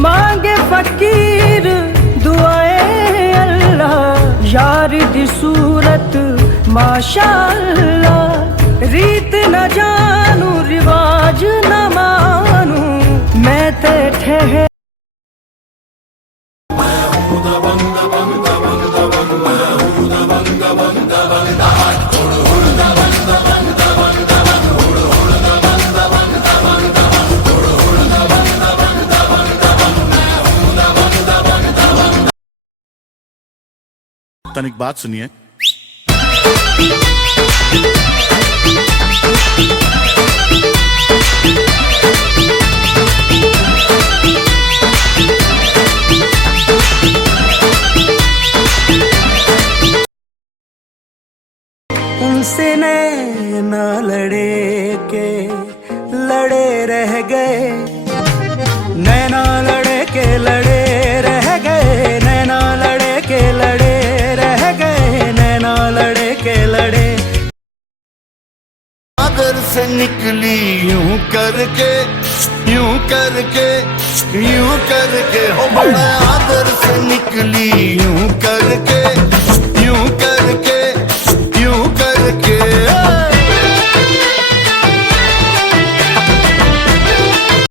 मांगे फकीर दुआए अल्लाह यार दी सूरत माशाअल्लाह रीत न जानू रिवाज न मानू मैं ते ठहर तनिक बात सुनिए। उनसे नैना लड़े के लड़े रह गए, नैना लड़े के लड़े रह गए, नैना लड़े के लड़े रह गए, नैना लड़े के लड़े। आदर से निकली यूं करके यूं करके यूं करके, हो बड़ा आदर से निकली यूं कर